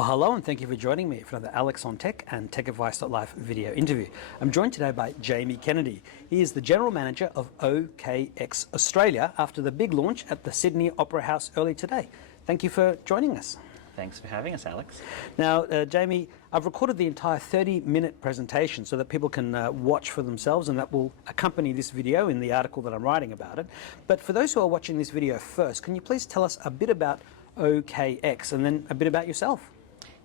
Well, hello and thank you for joining me for another Alex on Tech and TechAdvice.live video interview. I'm joined today by Jamie Kennedy. He is the General Manager of OKX Australia after the big launch at the Sydney Opera House early today. Thank you for joining us. Thanks for having us, Alex. Now, Jamie, I've recorded the entire 30-minute presentation so that people can watch for themselves, and that will accompany this video in the article that I'm writing about it. But for those who are watching this video first, can you please tell us a bit about OKX and then a bit about yourself?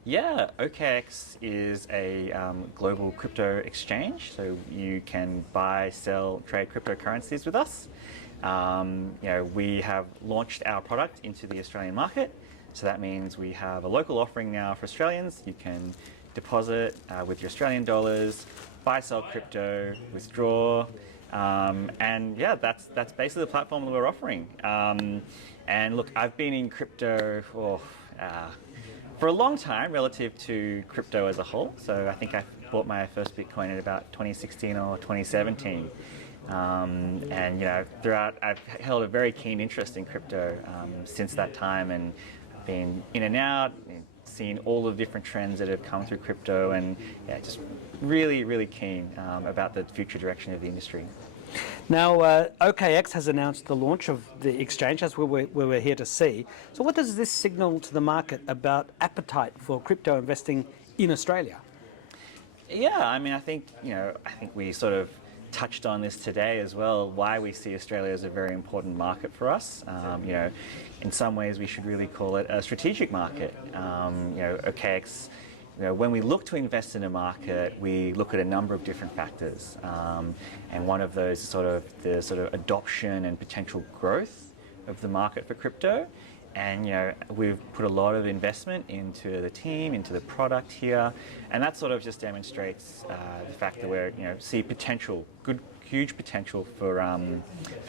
Yeah, OKX is a global crypto exchange, so you can buy, sell, trade cryptocurrencies with us. We have launched our product into the Australian market, so that means we have a local offering now for Australians. You can deposit with your Australian dollars, buy, sell crypto, withdraw, and yeah, that's basically the platform that we're offering. And look, I've been in crypto for a long time relative to crypto as a whole. So I think I bought my first Bitcoin in about 2016 or 2017. And throughout, I've held a very keen interest in crypto since that time, and been in and out, seen all the different trends that have come through crypto, and yeah, just really keen about the future direction of the industry. Now, OKX has announced the launch of the exchange, as we're here to see. So what does this signal to the market about appetite for crypto investing in Australia? Yeah, I mean, I think we sort of touched on this today as well, why we see Australia as a very important market for us. In some ways we should really call it a strategic market. OKX, when we look to invest in a market, we look at a number of different factors, and one of those is the adoption and potential growth of the market for crypto. And we've put a lot of investment into the team, into the product here, and that sort of just demonstrates the fact that we see potential, huge potential for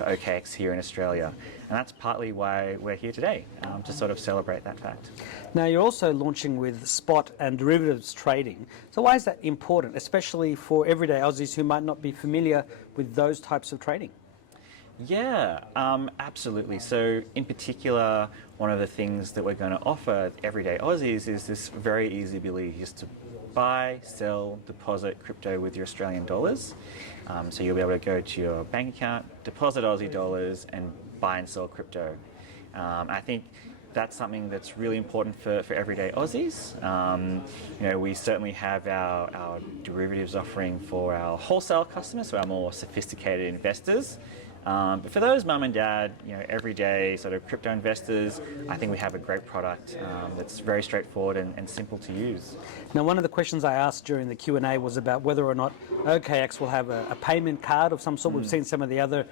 OKX here in Australia, and that's partly why we're here today, to sort of celebrate that fact. Now, you're also launching with spot and derivatives trading. So why is that important, especially for everyday Aussies who might not be familiar with those types of trading? Yeah, absolutely. So in particular, one of the things that we're going to offer everyday Aussies is this very easy ability just to buy, sell, deposit crypto with your Australian dollars. So you'll be able to go to your bank account, deposit Aussie dollars, and buy and sell crypto. I think that's something that's really important for everyday Aussies. We certainly have our derivatives offering for our wholesale customers, so our more sophisticated investors. But for those mum and dad, everyday sort of crypto investors, I think we have a great product that's very straightforward and simple to use. Now, one of the questions I asked during the Q&A was about whether or not OKX will have a payment card of some sort. We've seen some of the other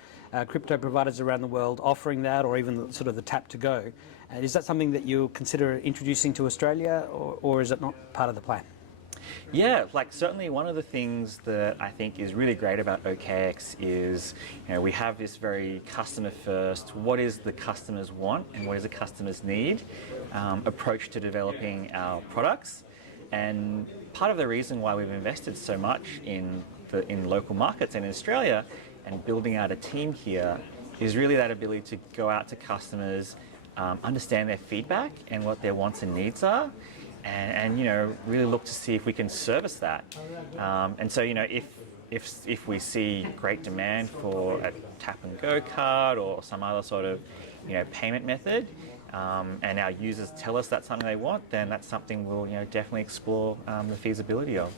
crypto providers around the world offering that, or even sort of the tap to go. Is that something that you consider introducing to Australia, or is it not part of the plan? Yeah, certainly one of the things that I think is really great about OKX is, we have this very customer first, what is the customers want and what is the customers need approach to developing our products. And part of the reason why we've invested so much in local markets and in Australia and building out a team here is really that ability to go out to customers, understand their feedback and what their wants and needs are, and really look to see if we can service that. And so if we see great demand for a tap and go card or some other sort of payment method, and our users tell us that's something they want, then that's something we'll definitely explore the feasibility of.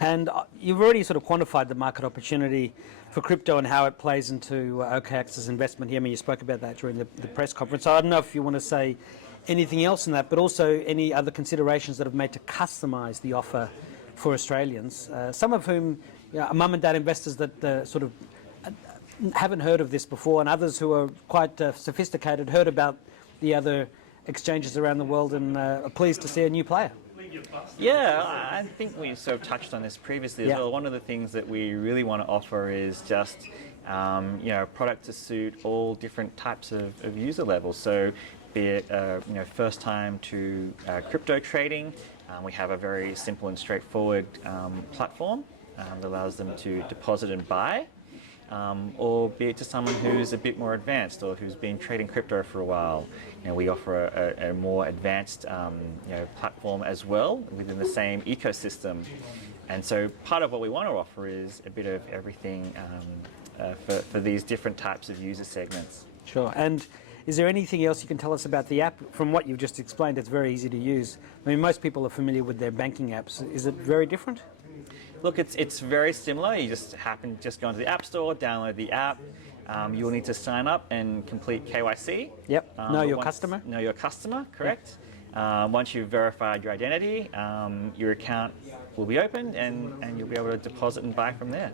And you've already sort of quantified the market opportunity for crypto and how it plays into OKX's investment here. I mean, you spoke about that during the press conference. So I don't know if you want to say anything else in that, but also any other considerations that have made to customise the offer for Australians, some of whom are mum and dad investors that sort of haven't heard of this before, and others who are quite sophisticated, heard about the other exchanges around the world and are pleased to see a new player. Yeah, I think we sort of touched on this previously as well. One of the things that we really want to offer is just a product to suit all different types of user levels. So be it first time to crypto trading, we have a very simple and straightforward platform that allows them to deposit and buy. or be it to someone who's a bit more advanced or who's been trading crypto for a while. We offer a more advanced platform as well within the same ecosystem. And so part of what we want to offer is a bit of everything for these different types of user segments. Sure. And is there anything else you can tell us about the app? From what you've just explained, it's very easy to use. I mean, most people are familiar with their banking apps. Is it very different? Look, it's very similar. You just go into the App Store, download the app. You'll need to sign up and complete KYC. Yep. Know your customer. Know your customer, correct. Yep. Once you've verified your identity, your account will be opened and you'll be able to deposit and buy from there.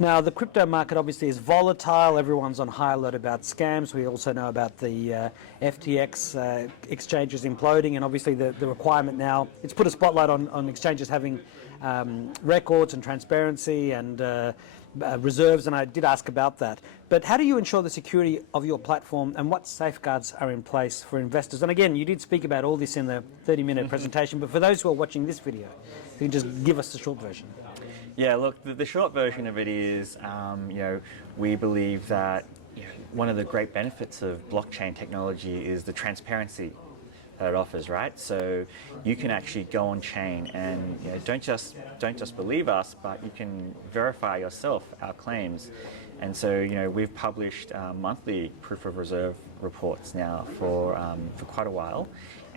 Now, the crypto market obviously is volatile. Everyone's on high alert about scams. We also know about the FTX exchanges imploding, and obviously the requirement now, it's put a spotlight on exchanges having records and transparency and reserves, and I did ask about that. But how do you ensure the security of your platform, and what safeguards are in place for investors? And again, you did speak about all this in the 30-minute presentation, but for those who are watching this video, you can just give us the short version. Yeah, look, the short version of it is, we believe that one of the great benefits of blockchain technology is the transparency that it offers, right? So you can actually go on chain and don't just believe us, but you can verify yourself our claims. And so we've published monthly proof of reserve reports now for quite a while,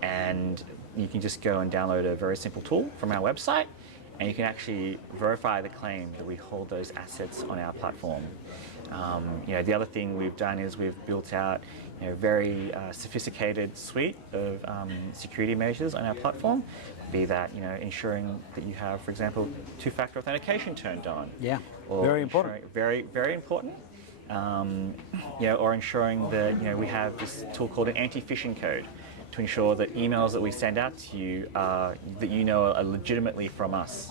and you can just go and download a very simple tool from our website, and you can actually verify the claim that we hold those assets on our platform. The other thing we've done is we've built out a very sophisticated suite of security measures on our platform, be that ensuring that you have, for example, two-factor authentication turned on. Yeah, or very important. Very, very important. Or ensuring that we have this tool called an anti-phishing code, to ensure that emails that we send out to you are legitimately from us.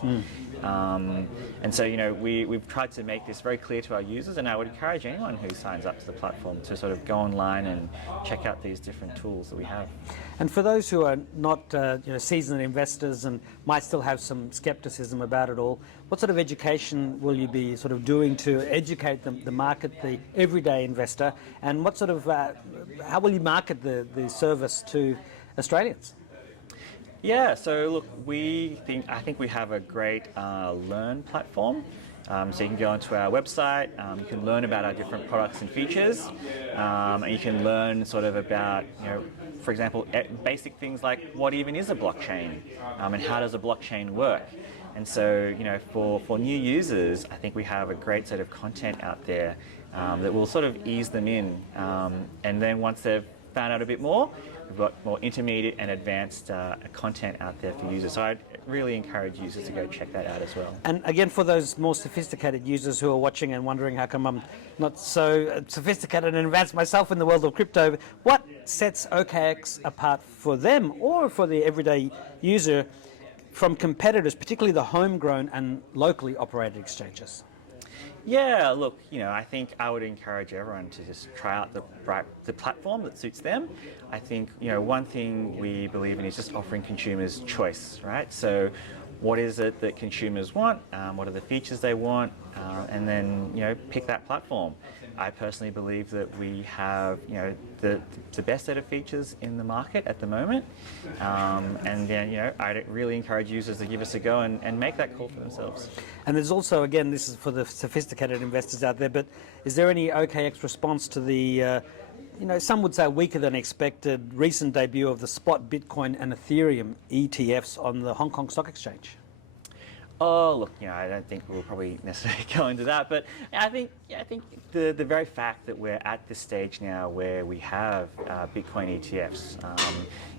And so we've tried to make this very clear to our users, and I would encourage anyone who signs up to the platform to sort of go online and check out these different tools that we have. And for those who are not seasoned investors and might still have some skepticism about it all, what sort of education will you be sort of doing to educate the market, the everyday investor, and what sort of how will you market the service to Australians? Yeah, so look, I think we have a great Learn platform. So you can go onto our website, you can learn about our different products and features, and you can learn sort of about, for example, basic things like what even is a blockchain, and how does a blockchain work. And so, for new users, I think we have a great set of content out there that will sort of ease them in. And then once they've found out a bit more, we've got more intermediate and advanced content out there for users. So I'd really encourage users to go check that out as well. And again, for those more sophisticated users who are watching and wondering how come I'm not so sophisticated and advanced myself in the world of crypto, what sets OKX apart for them or for the everyday user from competitors, particularly the homegrown and locally operated exchanges? Yeah, look, I think I would encourage everyone to just try out the platform that suits them. I think, one thing we believe in is just offering consumers choice, right? So what is it that consumers want? What are the features they want? And then, pick that platform. I personally believe that we have, the best set of features in the market at the moment. And then, I'd really encourage users to give us a go and make that call for themselves. And there's also, again, this is for the sophisticated investors out there, but is there any OKX response to the, some would say weaker than expected recent debut of the spot Bitcoin and Ethereum ETFs on the Hong Kong Stock Exchange? Oh, look, I don't think we'll probably necessarily go into that, but I think the very fact that we're at this stage now where we have Bitcoin ETFs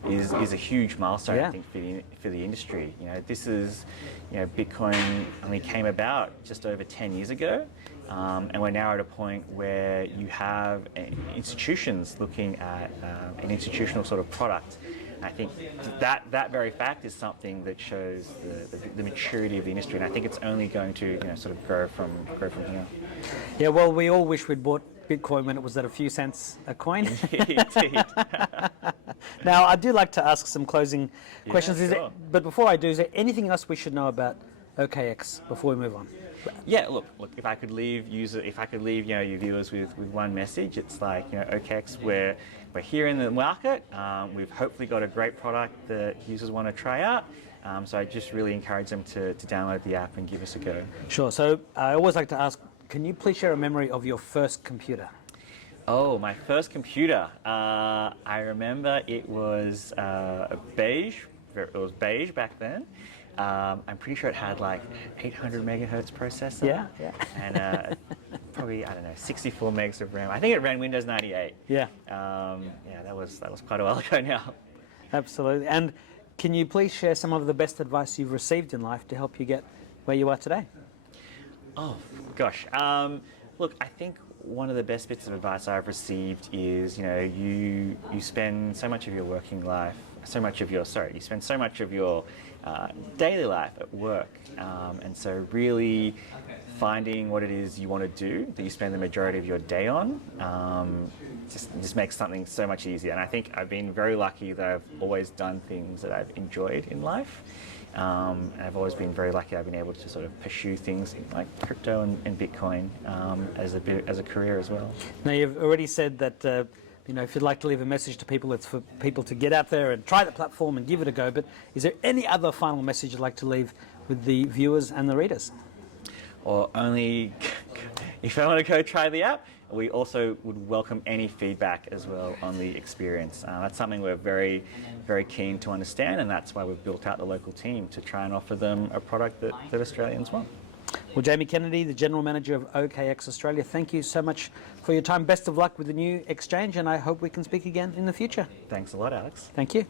is a huge milestone, I think, for the industry. This is, Bitcoin only came about just over 10 years ago, and we're now at a point where you have institutions looking at an institutional sort of product. I think that very fact is something that shows the maturity of the industry, and I think it's only going to sort of grow from here. Yeah, well, we all wish we'd bought Bitcoin when it was at a few cents a coin. Indeed. Now, I do like to ask some closing questions, sure. but before I do, is there anything else we should know about OKX before we move on? Yeah, look. If I could leave your viewers with one message, it's like, OKX, we're here in the market. We've hopefully got a great product that users want to try out. So I just really encourage them to download the app and give us a go. Sure. So I always like to ask, can you please share a memory of your first computer? Oh, my first computer. I remember it was beige. It was beige back then. I'm pretty sure it had like 800 megahertz processor. Yeah. And probably, I don't know, 64 megs of RAM. I think it ran Windows 98. Yeah. That was quite a while ago now. Absolutely. And can you please share some of the best advice you've received in life to help you get where you are today? Oh, gosh. Look, I think one of the best bits of advice I've received is, you spend so much of your working life, you spend so much of your daily life at work. And so really finding what it is you want to do, that you spend the majority of your day on, just makes something so much easier. And I think I've been very lucky that I've always done things that I've enjoyed in life. And I've always been very lucky I've been able to sort of pursue things like crypto and Bitcoin as a career as well. Now, you've already said that if you'd like to leave a message to people, it's for people to get out there and try the platform and give it a go. But is there any other final message you'd like to leave with the viewers and the readers? Or only if I want to go try the app, we also would welcome any feedback as well on the experience. That's something we're very, very keen to understand, and that's why we've built out the local team to try and offer them a product that Australians want. Well, Jamie Kennedy, the General Manager of OKX Australia, thank you so much for your time. Best of luck with the new exchange, and I hope we can speak again in the future. Thanks a lot, Alex. Thank you.